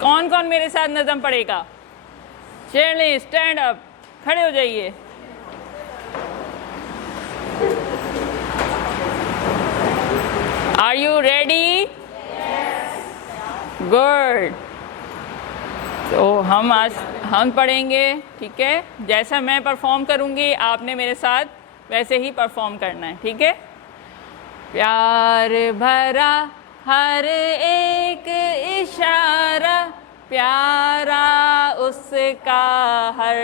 कौन कौन मेरे साथ नज़म पढ़ेगा? चलिए स्टैंड अप, खड़े हो जाइए। Are you ready? गुड। तो हम पढ़ेंगे, ठीक है? जैसा मैं परफॉर्म करूँगी आपने मेरे साथ वैसे ही परफॉर्म करना है, ठीक है? प्यार भरा हर एक इशारा, प्यारा उसका हर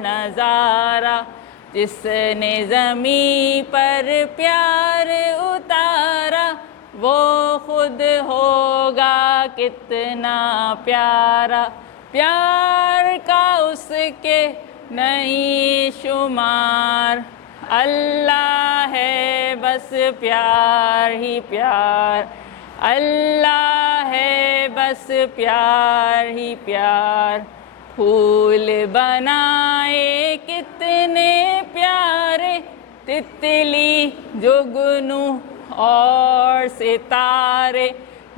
नज़ारा, जिसने ज़मीं पर प्यार उतारा वो खुद होगा कितना प्यारा। प्यार का उसके नहीं शुमार, अल्लाह है बस प्यार ही प्यार, अल्लाह है बस प्यार ही प्यार। फूल बनाए कितने प्यारे, तितली जुगनू और सितारे,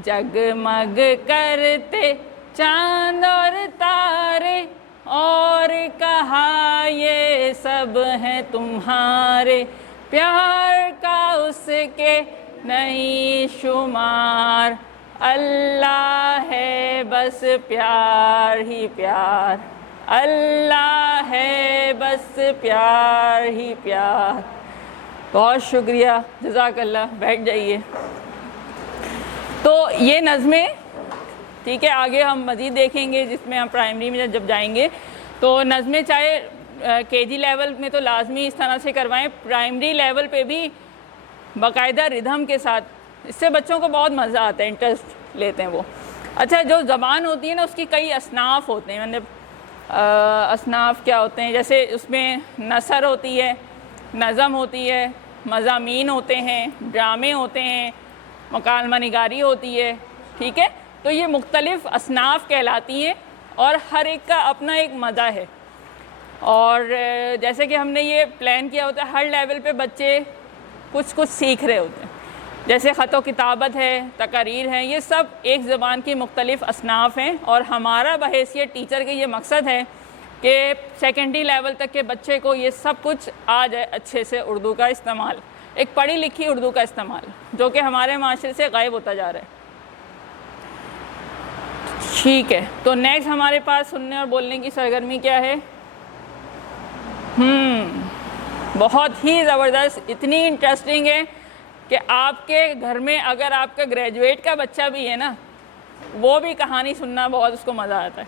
जगमग करते चांद और तारे, और कहा ये सब हैं तुम्हारे। प्यार का उसके नहीं शुमार, अल्लाह है बस प्यार ही प्यार, अल्लाह है बस प्यार ही प्यार। बहुत शुक्रिया, जज़ाकल्लाह। बैठ जाइए। तो ये नज़में, ठीक है, आगे हम मज़ीद देखेंगे जिसमें हम प्राइमरी में जब जाएंगे तो नज़में चाहे केजी लेवल में तो लाजमी इस तरह से करवाएं, प्राइमरी लेवल पे भी बाकायदा रिदम के साथ, इससे बच्चों को बहुत मज़ा आता है, इंटरेस्ट लेते हैं वो। अच्छा, जो ज़बान होती है ना उसकी कई असनाफ़ होते हैं, मतलब असनाफ़ क्या होते हैं, जैसे उसमें नसर होती है, नज़म होती है, मज़ामीन होते हैं, ड्रामे होते हैं, मकालमा निगारी होती है, ठीक है? तो ये मुख्तलिफ़ असनाफ़ कहलाती हैं और हर एक का अपना एक मज़ा है। और जैसे कि हमने ये प्लान किया होता है, हर लेवल पे बच्चे कुछ कुछ सीख रहे होते हैं, जैसे ख़त व किताबत है, तकारीर है, ये सब एक ज़बान की मुख्तलिफ़ असनाफ़ हैं। और हमारा बहैसियत टीचर के ये मकसद है कि सेकेंडरी लेवल तक के बच्चे को ये सब कुछ आ जाए अच्छे से, उर्दू का इस्तेमाल, एक पढ़ी लिखी उर्दू का इस्तेमाल, जो कि हमारे माशरे से गायब होता जा रहा है। ठीक है, तो नेक्स्ट हमारे पास सुनने और बोलने की सरगर्मी क्या है? बहुत ही ज़बरदस्त, इतनी इंटरेस्टिंग है कि आपके घर में अगर आपका ग्रेजुएट का बच्चा भी है ना, वो भी कहानी सुनना बहुत उसको मज़ा आता है।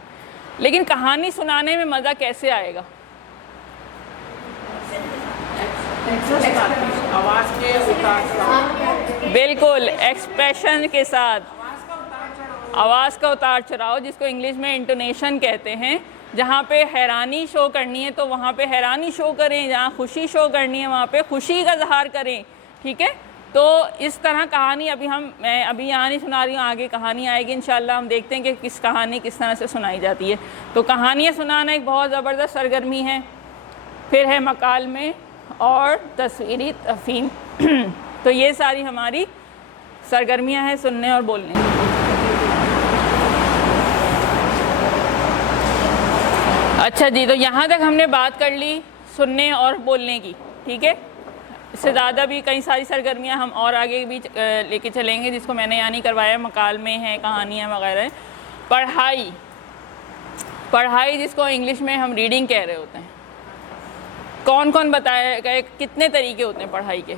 लेकिन कहानी सुनाने में मज़ा कैसे आएगा? बिल्कुल, एक्सप्रेशन के साथ, आवाज़ का उतार चढ़ाव, जिसको इंग्लिश में इंटोनेशन कहते हैं। जहाँ पे हैरानी शो करनी है तो वहाँ पे हैरानी शो करें, जहाँ खुशी शो करनी है वहाँ पे खुशी का इज़हार करें, ठीक है? तो इस तरह कहानी मैं अभी यहाँ नहीं सुना रही हूँ, आगे कहानी आएगी इंशाल्लाह, हम देखते हैं कि किस कहानी किस तरह से सुनाई जाती है। तो कहानियाँ सुनाना एक बहुत ज़बरदस्त सरगर्मी है। फिर है मकालमे और तस्वीरी तफ़हीम। तो ये सारी हमारी सरगर्मियाँ हैं सुनने और बोलने की। अच्छा जी, तो यहाँ तक हमने बात कर ली सुनने और बोलने की, ठीक है? इससे ज़्यादा भी कई सारी सरगर्मियाँ हम और आगे भी लेके चलेंगे, जिसको मैंने यहाँ नहीं करवाया, मकालमे हैं, कहानियाँ वगैरह। पढ़ाई जिसको इंग्लिश में हम रीडिंग कह रहे होते हैं। कौन कौन बताएगा कितने तरीके होते हैं पढ़ाई के?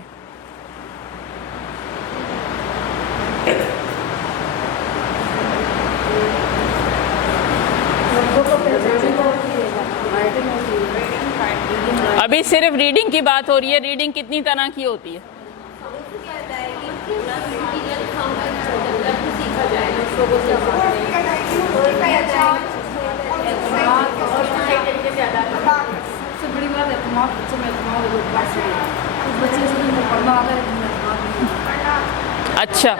अभी सिर्फ रीडिंग की बात हो रही है। रीडिंग कितनी तरह की होती है? अच्छा,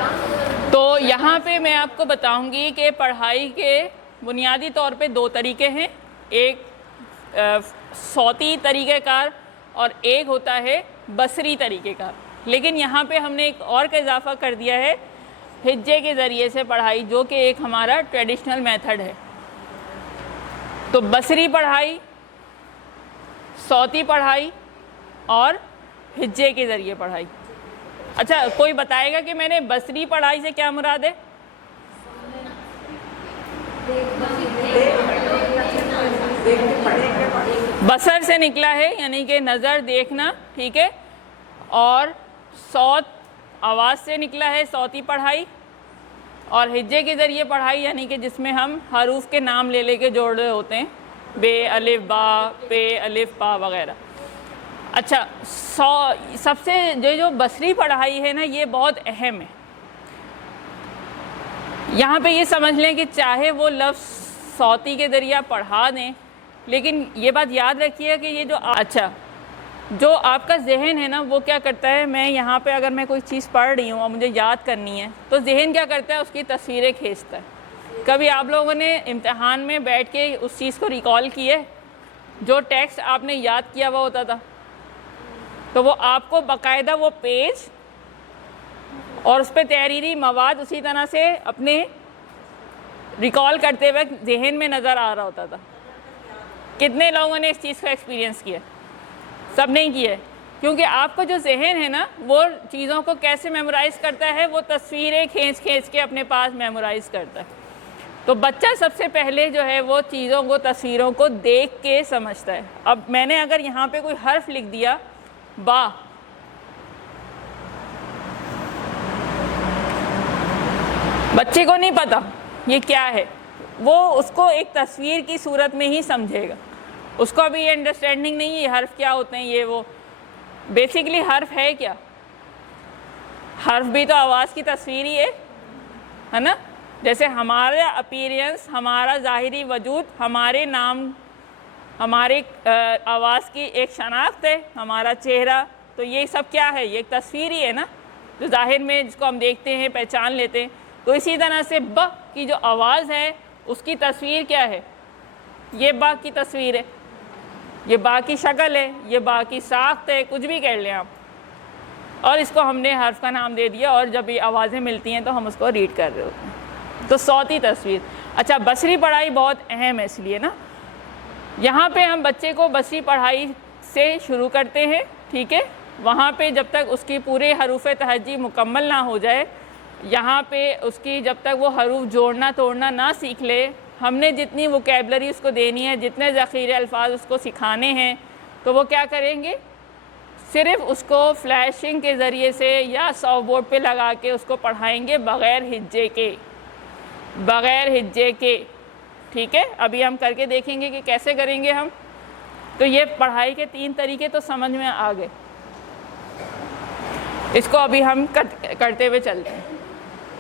तो यहाँ पे मैं आपको बताऊंगी कि पढ़ाई के बुनियादी तौर पे दो तरीके हैं, एक सौती तरीक़ेकार और एक होता है बसरी तरीक़ेकार। लेकिन यहाँ पे हमने एक और का इजाफ़ा कर दिया है हिज्जे के ज़रिए से पढ़ाई, जो कि एक हमारा ट्रेडिशनल मेथड है। तो बसरी पढ़ाई, सौती पढ़ाई और हिज्जे के ज़रिए पढ़ाई। अच्छा, कोई बताएगा कि मैंने बसरी पढ़ाई से क्या मुराद है? बसर से निकला है, यानी कि नज़र, देखना, ठीक है। और सौत आवाज़ से निकला है, सौती पढ़ाई। और हिज्जे के ज़रिए पढ़ाई यानी कि जिसमें हम हरूफ के नाम ले लेके जोड़ रहे होते हैं, बे, अलिफ, बा, पे, अलिफ, पा वगैरह। अच्छा, सबसे जो बसरी पढ़ाई है ना, ये बहुत अहम है। यहाँ पे ये समझ लें कि चाहे वो लफ्ज़ सौती के ज़रिए पढ़ा दें, लेकिन ये बात याद रखिए कि ये जो आपका जहन है ना, वो क्या करता है, मैं यहाँ पे अगर मैं कोई चीज़ पढ़ रही हूँ और मुझे याद करनी है, तो जहन क्या करता है, उसकी तस्वीरें खींचता है। कभी आप लोगों ने इम्तिहान में बैठ के उस चीज़ को रिकॉल किए, जो टेक्स्ट आपने याद किया हुआ होता था, तो वो आपको बाकायदा वो पेज और उस पर तहरीरी मवाद उसी तरह से अपने रिकॉल करते हुए जहन में नज़र आ रहा होता था। कितने लोगों ने इस चीज़ का एक्सपीरियंस किया? सब नहीं किए, क्योंकि आपका जो जहन है ना, वो चीज़ों को कैसे मेमोराइज़ करता है, वो तस्वीरें खींच के अपने पास मेमोराइज़ करता है। तो बच्चा सबसे पहले जो है वो चीज़ों को, तस्वीरों को देख के समझता है। अब मैंने अगर यहाँ पे कोई हर्फ लिख दिया, बा, बच्चे को नहीं पता ये क्या है, वो उसको एक तस्वीर की सूरत में ही समझेगा। उसको अभी ये अंडरस्टैंडिंग नहीं है ये हर्फ क्या होते हैं, ये वो। बेसिकली हर्फ है क्या? हर्फ भी तो आवाज़ की तस्वीर ही है ना। जैसे हमारा अपीयरेंस, हमारा ज़ाहिरी वजूद, हमारे नाम, हमारे आवाज़ की एक शनाख्त है, हमारा चेहरा, तो ये सब क्या है? ये एक तस्वीर ही है ना, जो ज़ाहिर में जिसको हम देखते हैं, पहचान लेते हैं। तो इसी तरह से ब की जो आवाज़ है, उसकी तस्वीर क्या है? ये बा की तस्वीर है, ये बा की शक्ल है, ये बा की साख्त है, कुछ भी कह लें आप। और इसको हमने हर्फ का नाम दे दिया, और जब ये आवाज़ें मिलती हैं तो हम उसको रीड कर रहे होते हैं। तो सौती तस्वीर। अच्छा, बसरी पढ़ाई बहुत अहम है इसलिए ना, यहाँ पे हम बच्चे को बसरी पढ़ाई से शुरू करते हैं, ठीक है। वहाँ पे जब तक उसकी पूरे हरूफ तहज्जी मुकम्मल ना हो जाए, यहाँ पे उसकी जब तक वो हरूफ जोड़ना तोड़ना ना सीख ले, हमने जितनी वोकैबलरी उसको देनी है, जितने ज़ख़ीरे अल्फाज उसको सिखाने हैं, तो वो क्या करेंगे, सिर्फ़ उसको फ्लैशिंग के ज़रिए से या सॉफ्ट बोर्ड पे लगा के उसको पढ़ाएंगे बग़ैर हिज्जे के, ठीक है। अभी हम करके देखेंगे कि कैसे करेंगे हम। तो ये पढ़ाई के 3 तरीके तो समझ में आ गए। इसको अभी हम करते हुए चलते हैं।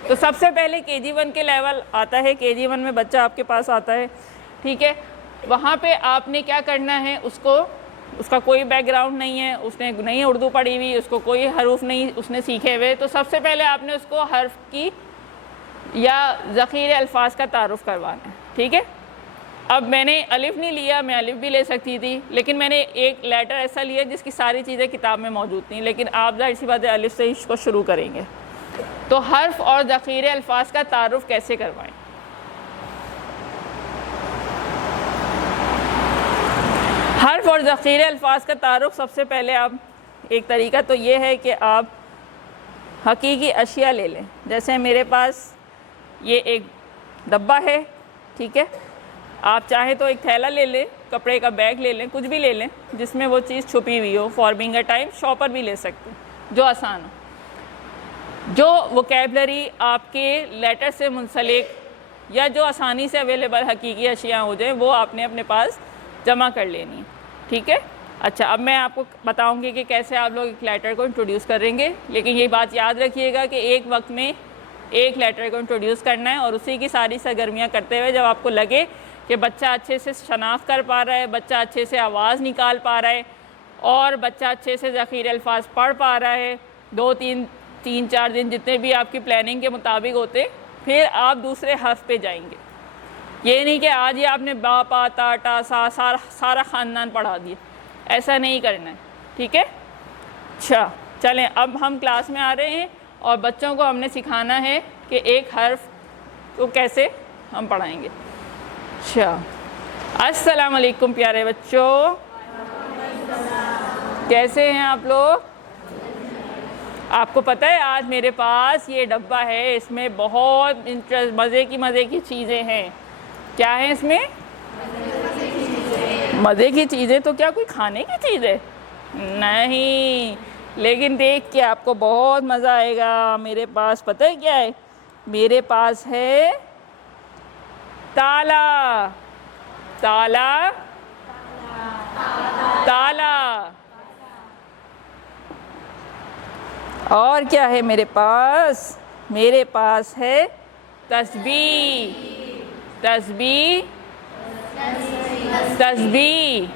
तो सबसे पहले KG1 के लेवल आता है। KG1 में बच्चा आपके पास आता है, ठीक है। वहाँ पे आपने क्या करना है, उसका कोई बैकग्राउंड नहीं है, उसने नहीं उर्दू पढ़ी हुई, उसको कोई हरूफ नहीं उसने सीखे हुए। तो सबसे पहले आपने उसको हर्फ की या ज़ख़ीरे अल्फाज का तारुफ़ करवाना है, ठीक है। अब मैंने अलिफ नहीं लिया, मैं अलिफ भी ले सकती थी, लेकिन मैंने एक लेटर ऐसा लिया जिसकी सारी चीज़ें किताब में मौजूद थी, लेकिन आप ज़ाहिर सी बात है अलिफ से इसको शुरू करेंगे। तो हर्फ और ज़ख़ीरे अल्फाज का तारुफ़ कैसे करवाएं? हर्फ और ज़ख़ीरे अल्फाज का तारुफ़ सबसे पहले आप, एक तरीका तो ये है कि आप हकीकी अशिया ले लें। जैसे मेरे पास ये एक डब्बा है, ठीक है। आप चाहें तो एक थैला ले लें, कपड़े का बैग ले लें, कुछ भी ले लें जिसमें वो चीज़ छुपी हुई हो। For being a time shopper भी ले सकते हैं, जो आसान हो। जो वोकैबलरी आपके लेटर से मुंसलिक या जो आसानी से अवेलेबल हकीकी अशिया हो जाए, वो आपने अपने पास जमा कर लेनी है, ठीक है। अच्छा, अब मैं आपको बताऊंगी कि कैसे आप लोग एक लेटर को इंट्रोड्यूस करेंगे, लेकिन ये बात याद रखिएगा कि एक वक्त में एक लेटर को इंट्रोड्यूस करना है, और उसी की सारी सरगर्मियाँ करते हुए जब आपको लगे कि बच्चा अच्छे से शनाख्त कर पा रहा है, बच्चा अच्छे से आवाज़ निकाल पा रहा है, और बच्चा अच्छे से ज़ख़ीरे अल्फाज पढ़ पा रहा है, 2-3-4 दिन जितने भी आपकी प्लानिंग के मुताबिक होते, फिर आप दूसरे हर्फ पे जाएंगे। ये नहीं कि आज ही आपने बा, पा, ता, टा, सा सारा ख़ानदान पढ़ा दिया, ऐसा नहीं करना है, ठीक है। अच्छा, चलें, अब हम क्लास में आ रहे हैं और बच्चों को हमने सिखाना है कि एक हर्फ को कैसे हम पढ़ाएंगे। अच्छा, अस्सलाम वालेकुम प्यारे बच्चों, कैसे हैं आप लोग? आपको पता है आज मेरे पास ये डब्बा है, इसमें बहुत मज़े की चीज़ें हैं। क्या है इसमें? मज़े की चीज़ें। तो क्या कोई खाने की चीज़ है? नहीं, लेकिन देख के आपको बहुत मज़ा आएगा। मेरे पास पता है क्या है? मेरे पास है ताला। ताला ताला। और क्या है मेरे पास? मेरे पास है तस्बीह। तस्बीह तस्बीह।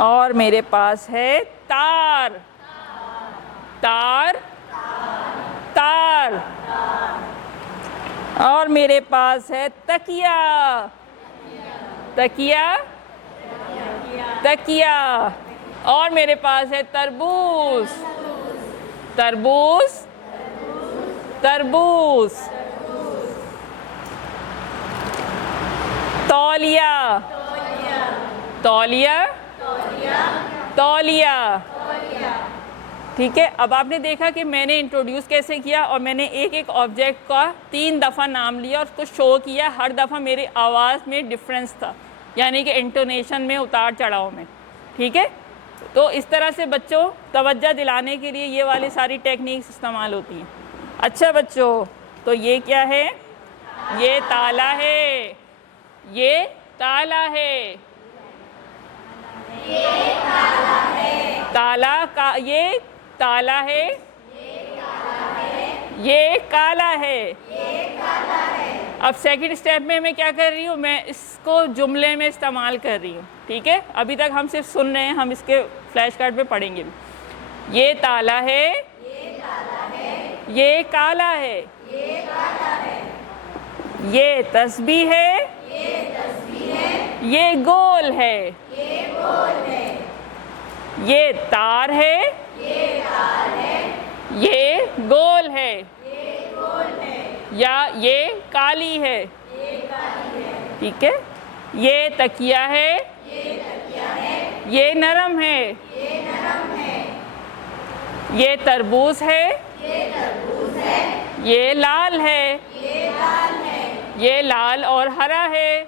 और मेरे पास है तार। तार तार। और मेरे पास है तकिया। तकिया तकिया। और मेरे पास है तरबूज। तरबूज तरबूज। तौलिया। तौलिया तौलिया। ठीक है, अब आपने देखा कि मैंने इंट्रोड्यूस कैसे किया और मैंने एक एक ऑब्जेक्ट का 3 दफ़ा नाम लिया और उसको शो किया। हर दफ़ा मेरी आवाज़ में डिफरेंस था, यानी कि इंटोनेशन में, उतार चढ़ाव में। ठीक है, तो इस तरह से बच्चों तवज्जो दिलाने के लिए ये वाली सारी टेक्निक्स इस्तेमाल होती हैं। अच्छा बच्चों, तो ये क्या है? ये ताला है। ये ताला है। ताला का ये ताला है। ये काला है। अब सेकंड स्टेप में मैं क्या कर रही हूँ? मैं इसको जुमले में इस्तेमाल कर रही हूँ। ठीक है, अभी तक हम सिर्फ सुन रहे हैं, हम इसके फ्लैश कार्ड पे पढ़ेंगे भी। ये ताला है। ये काला है। ये तस्बीह है। ये गोल है। ये तार है। ये गोल है। या ये काली है। ठीक है, ये तकिया है। ये नरम है। ये तरबूज है। ये लाल है। ये लाल और हरा है।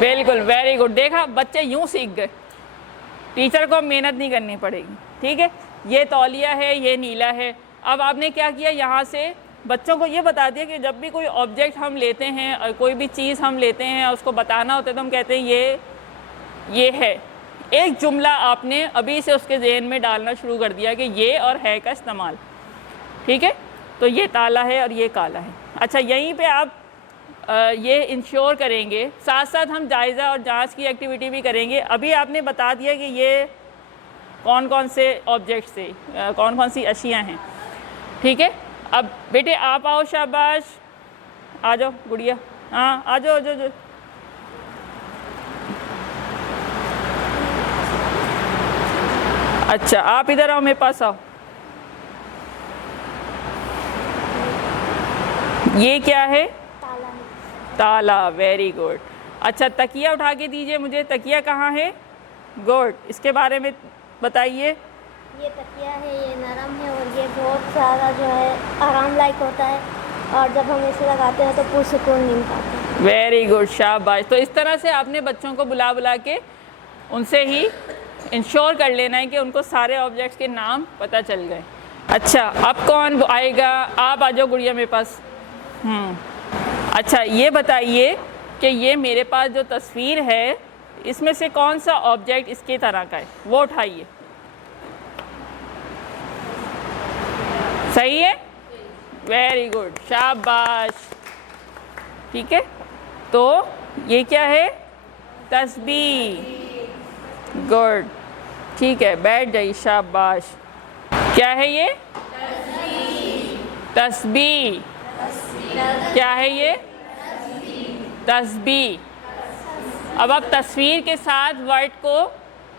बिल्कुल, वेरी गुड। देखा, बच्चे यूं सीख गए, टीचर को मेहनत नहीं करनी पड़ेगी। ठीक है, ये तौलिया है। ये नीला है। अब आपने क्या किया, यहाँ से बच्चों को ये बता दिया कि जब भी कोई ऑब्जेक्ट हम लेते हैं और कोई भी चीज़ हम लेते हैं और उसको बताना होता है तो हम कहते हैं ये है। एक जुमला आपने अभी से उसके ज़हन में डालना शुरू कर दिया कि ये और है का इस्तेमाल। ठीक है, तो ये ताला है और ये काला है। अच्छा, यहीं पे आप ये इंश्योर करेंगे, साथ साथ हम जायज़ा और जांच की एक्टिविटी भी करेंगे। अभी आपने बता दिया कि ये कौन कौन से ऑब्जेक्ट्स थे, कौन कौन सी अशियाँ हैं। ठीक है, अब बेटे आप आओ, शाबाश, आ जाओ गुड़िया। हाँ, आ जाओ, जो अच्छा, आप इधर आओ, मेरे पास आओ। ये क्या है? ताला। Very good. अच्छा, तकिया उठा के दीजिए मुझे। तकिया कहाँ है? गुड। इसके बारे में बताइए। ये तकिया है, ये नरम है और ये बहुत सारा जो है आराम लायक होता है और जब हम इसे लगाते हैं तो पुरसुकून नींद आती है। वेरी गुड, शाबाश। तो इस तरह से आपने बच्चों को बुला बुला के उनसे ही इंश्योर कर लेना है कि उनको सारे ऑब्जेक्ट्स के नाम पता चल गए। अच्छा, अब कौन आएगा? आप आ जाओ गुड़िया मेरे पास। अच्छा, ये बताइए कि ये मेरे पास जो तस्वीर है इसमें से कौन सा ऑब्जेक्ट इसके तरह का है, वो उठाइए। सही है, वेरी गुड, शाबाश। ठीक है, तो ये क्या है? तस्बीह। गुड, ठीक है, बैठ जाइए, शाबाश। क्या है ये? तस्बीह। क्या है ये? तस्बीह। अब आप तस्वीर के साथ वर्ड को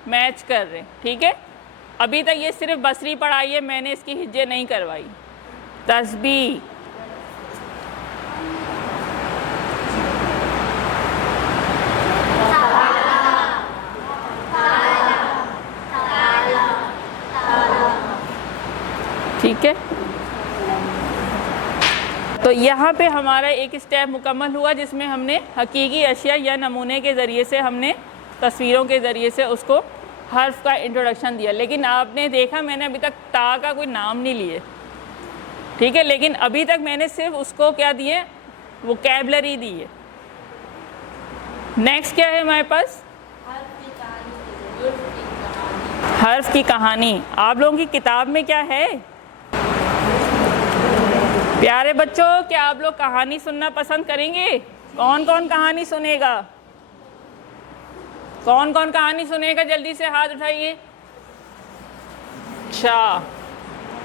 मैच कर रहे हैं, ठीक है। अभी तक ये सिर्फ बसरी पढ़ाई है, मैंने इसकी हिज्जे नहीं करवाई। तस्बीह, ठीक है। तो यहाँ पे हमारा एक स्टेप मुकम्मल हुआ जिसमें हमने हकीकी अशिया या नमूने के ज़रिए से हमने तस्वीरों के ज़रिए से उसको हर्फ का इंट्रोडक्शन दिया। लेकिन आपने देखा मैंने अभी तक ता का कोई नाम नहीं लिए, ठीक है। लेकिन अभी तक मैंने सिर्फ उसको क्या दिए, वोकैबलरी दी है। नेक्स्ट क्या है हमारे पास, हर्फ की कहानी। आप लोगों की किताब में क्या है प्यारे बच्चों, क्या आप लोग कहानी सुनना पसंद करेंगे? कौन कौन कहानी सुनेगा? कौन कौन कहानी सुनेगा? जल्दी से हाथ उठाइए। अच्छा,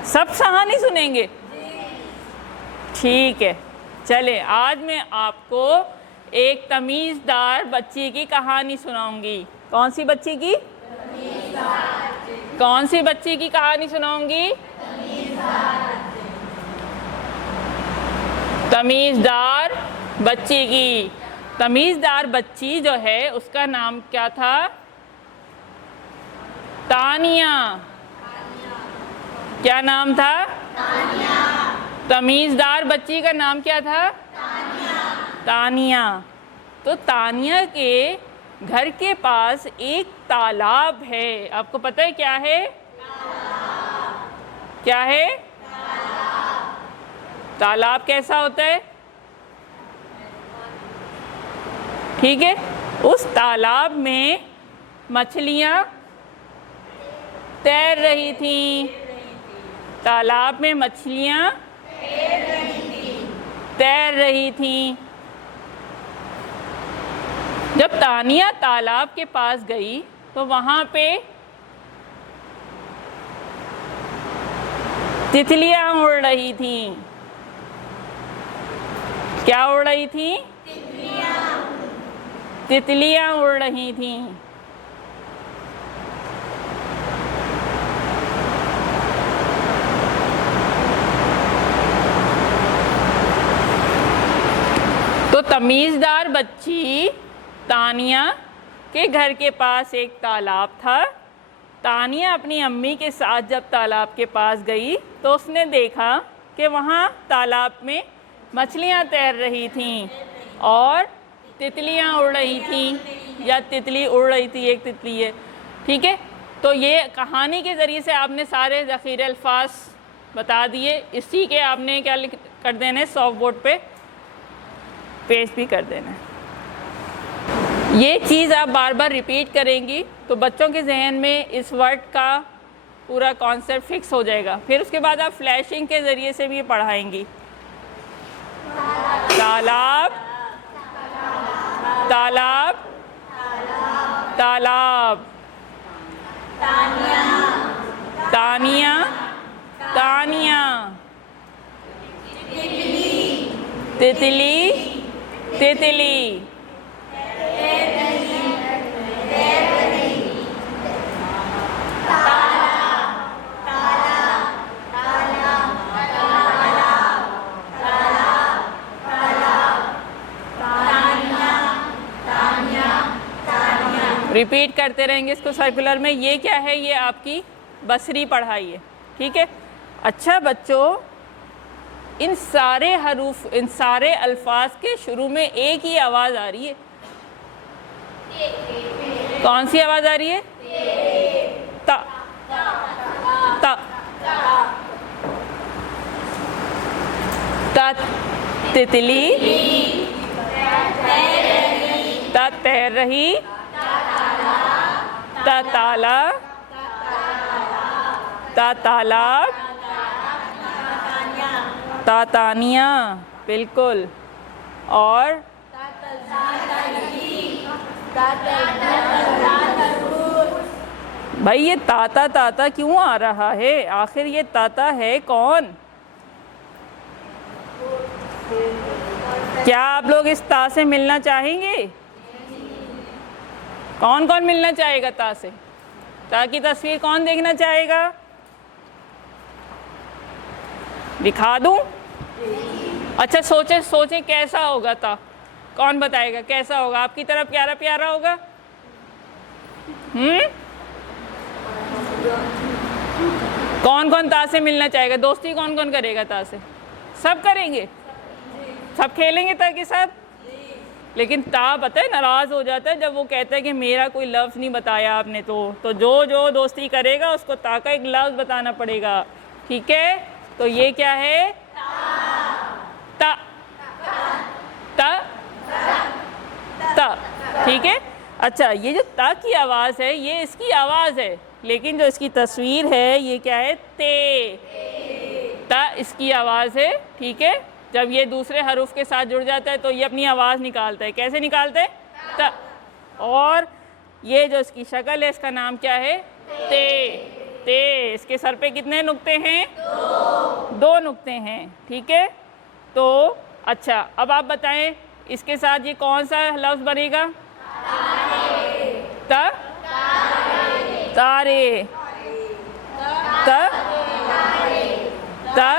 सब कहानी सुनेंगे? ठीक है, चले आज मैं आपको एक तमीज़दार बच्ची की कहानी सुनाऊंगी। कौन सी बच्ची की? कौन सी बच्ची की कहानी सुनाऊंगी? तमीज़दार बच्ची की। तमीज़दार बच्ची जो है उसका नाम क्या था? तानिया। क्या नाम था? तानिया। तमीज़दार बच्ची का नाम क्या था? तानिया। तानिया। तो तानिया के घर के पास एक तालाब है। आपको पता है क्या है? तालाब। क्या है? तालाब कैसा होता है? ठीक है, उस तालाब में मछलियाँ तैर रही थीं। तालाब में मछलियाँ तैर रही थीं। जब तानिया तालाब के पास गई तो वहाँ पे तितलियाँ उड़ रही थीं। क्या उड़ रही थी? तितलियाँ उड़ रही थीं। तो तमीज़दार बच्ची तानिया के घर के पास एक तालाब था। तानिया अपनी अम्मी के साथ जब तालाब के पास गई तो उसने देखा कि वहाँ तालाब में मछलियाँ तैर रही थीं और तितलियाँ उड़ रही थीं, या तितली उड़ रही थी, एक तितली है, ठीक है। तो ये कहानी के ज़रिए से आपने सारे ज़ख़ीरे अल्फाज बता दिए। इसी के आपने क्या लिख कर देने, सॉफ्ट बोर्ड पे पेस्ट भी कर देना। ये चीज़ आप बार बार रिपीट करेंगी तो बच्चों के जहन में इस वर्ड का पूरा कॉन्सेप्ट फिक्स हो जाएगा। फिर उसके बाद आप फ्लैशिंग के ज़रिए से भी पढ़ाएंगी। तालाब, तालाब, तालाब, तानिया, तानिया, तितली, तितली, रिपीट करते रहेंगे इसको सर्कुलर में। ये क्या है? ये आपकी बसरी पढ़ाई है, ठीक है। अच्छा बच्चों, इन सारे हरूफ, इन सारे अल्फाज के शुरू में एक ही आवाज़ आ रही है। कौन सी आवाज़ आ रही है? ता, ता, ता, तितली, ता तैर रही, ता ताला, ता तालाब, ता तानिया, बिल्कुल। और भाई ये ताता ताता क्यों आ रहा है? आखिर ये ताता है कौन? क्या आप लोग इस ता से मिलना चाहेंगे? कौन कौन मिलना चाहेगा ता से? ता की तस्वीर कौन देखना चाहेगा? दिखा दूं? अच्छा सोचे सोचे कैसा होगा ता? कौन बताएगा कैसा होगा? आपकी तरह प्यारा प्यारा होगा? कौन कौन ता से मिलना चाहेगा? दोस्ती कौन कौन करेगा ता से? सब करेंगे? सब खेलेंगे ता के साथ? लेकिन ता पता है नाराज़ हो जाता है जब वो कहता है कि मेरा कोई लफ्ज़ नहीं बताया आपने। तो जो जो दोस्ती करेगा उसको ता का एक लफ्ज़ बताना पड़ेगा, ठीक है? तो ये क्या है? ता ता ता, ठीक है? अच्छा, ये जो ता की आवाज़ है ये इसकी आवाज़ है, लेकिन जो इसकी तस्वीर है ये क्या है? ते। ता इसकी आवाज़ है, ठीक है? जब ये दूसरे हरूफ के साथ जुड़ जाता है तो ये अपनी आवाज़ निकालता है। कैसे निकालता है? ता। और ये जो इसकी शक्ल है इसका नाम क्या है? ते। ते। इसके सर पे कितने नुक्ते हैं? दो नुक्ते हैं, ठीक है? तो अच्छा, अब आप बताएं इसके साथ ये कौन सा लफ्ज़ बनेगा? ता तारे। ता ता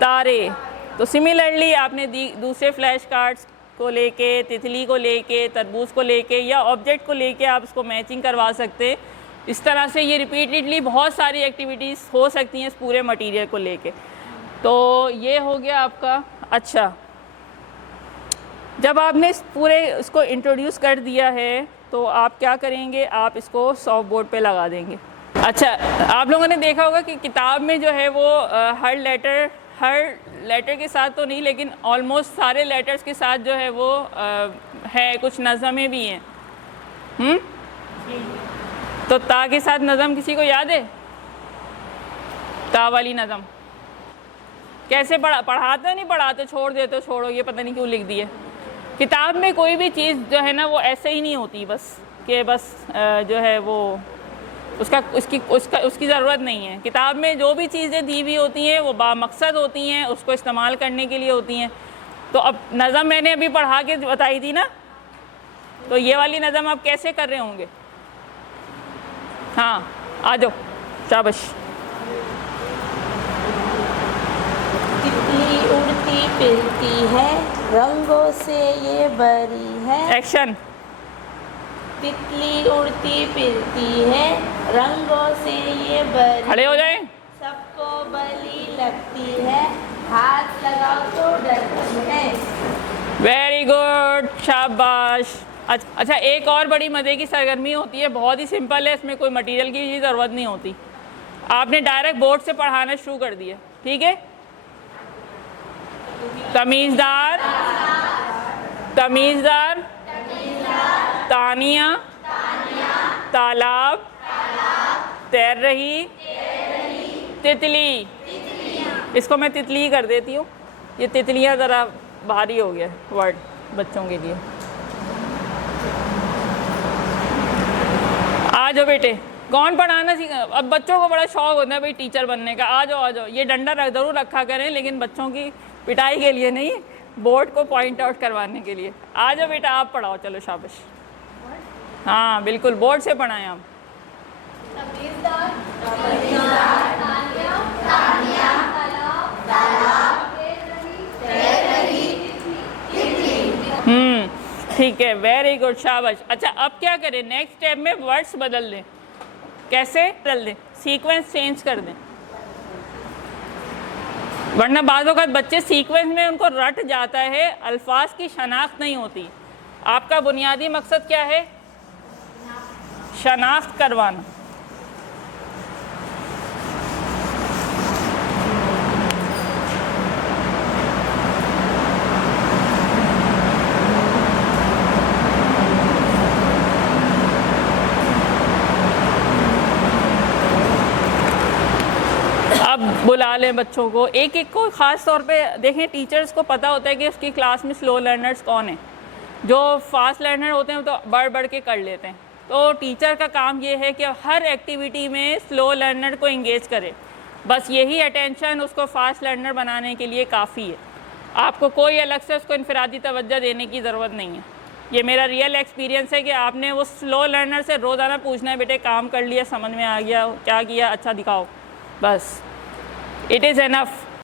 तारे। तो सिमिलरली आपने दूसरे फ्लैश कार्ड्स को लेके, तितली को लेके, तरबूज को लेके या ऑब्जेक्ट को लेके आप इसको मैचिंग करवा सकते हैं। इस तरह से ये रिपीटेडली बहुत सारी एक्टिविटीज़ हो सकती हैं इस पूरे मटेरियल को लेके। तो ये हो गया आपका। अच्छा, जब आपने इस पूरे इसको इंट्रोड्यूस कर दिया है तो आप क्या करेंगे? आप इसको सॉफ्ट बोर्ड पे लगा देंगे। अच्छा, आप लोगों ने देखा होगा कि किताब में जो है वो हर लेटर के साथ तो नहीं, लेकिन ऑलमोस्ट सारे लेटर्स के साथ जो है वो है, कुछ नज़में भी हैं। तो ता के साथ नज़म किसी को याद है? ता वाली नज़म कैसे पढ़ाते हो? नहीं पढ़ाते, छोड़ देते हो, छोड़ो, ये पता नहीं क्यों लिख दिए। किताब में कोई भी चीज़ जो है ना वो ऐसे ही नहीं होती बस कि बस जो है वो उसकी ज़रूरत नहीं है। किताब में जो भी चीज़ें दी हुई होती हैं वो बामकसद होती हैं, उसको इस्तेमाल करने के लिए होती हैं। तो अब नज़म मैंने अभी पढ़ा के बताई थी ना, तो ये वाली नज़म आप कैसे कर रहे होंगे? हाँ, आ जाओ, शाबाश। तितली उड़ती फिरती है, रंगों से ये भरी है। एक्शन। तितली उड़ती फिरती है, रंगों से ये भरी। खड़े हो जाएं। सबको भली लगती है, हाथ लगाओ तो डरती है। वेरी गुड, शाबाश। अच्छा, एक और बड़ी मज़े की सरगर्मी होती है, बहुत ही सिंपल है, इसमें कोई मटेरियल की ज़रूरत नहीं होती। आपने डायरेक्ट बोर्ड से पढ़ाना शुरू कर दिया, ठीक है? तमीज़दार, तमीज़दार, तानिया, तालाब, तैर रही, तितली। इसको मैं तितली कर देती हूँ, ये तितलियाँ ज़रा भारी हो गया वर्ड बच्चों के लिए। आ जाओ बेटे, कौन पढ़ाना सीख? अब बच्चों को बड़ा शौक होता है भाई टीचर बनने का। आ जाओ आ जाओ। ये डंडा ज़रूर रखा करें, लेकिन बच्चों की पिटाई के लिए नहीं, बोर्ड को पॉइंट आउट करवाने के लिए। आ जाओ बेटा, आप पढ़ाओ, चलो शाबाश। हाँ बिल्कुल, बोर्ड से पढ़ाएं आप। ठीक है, वेरी गुड, शाबाश। अच्छा, अब क्या करें? नेक्स्ट स्टेप में वर्ड्स बदल दें। कैसे बदल दें? सीक्वेंस चेंज कर दें, वरना बाज़ वक़्त बच्चे सीक्वेंस में उनको रट जाता है, अल्फाज की शनाख्त नहीं होती। आपका बुनियादी मकसद क्या है? शनाख्त करवाना। अब बुला लें बच्चों को, एक एक को ख़ास तौर पे देखें। टीचर्स को पता होता है कि उसकी क्लास में स्लो लर्नर्स कौन हैं। जो फास्ट लर्नर होते हैं तो बढ़ बढ़ के कर लेते हैं। तो टीचर का काम ये है कि हर एक्टिविटी में स्लो लर्नर को इंगेज करे। बस यही अटेंशन उसको फास्ट लर्नर बनाने के लिए काफ़ी है। आपको कोई अलग से उसको इनफरादी तवज्जो देने की ज़रूरत नहीं है। ये मेरा रियल एक्सपीरियंस है कि आपने वो स्लो लर्नर से रोज़ाना पूछना है, बेटे काम कर लिया, समझ में आ गया, क्या किया, अच्छा दिखाओ, बस इट इज़ एनफ।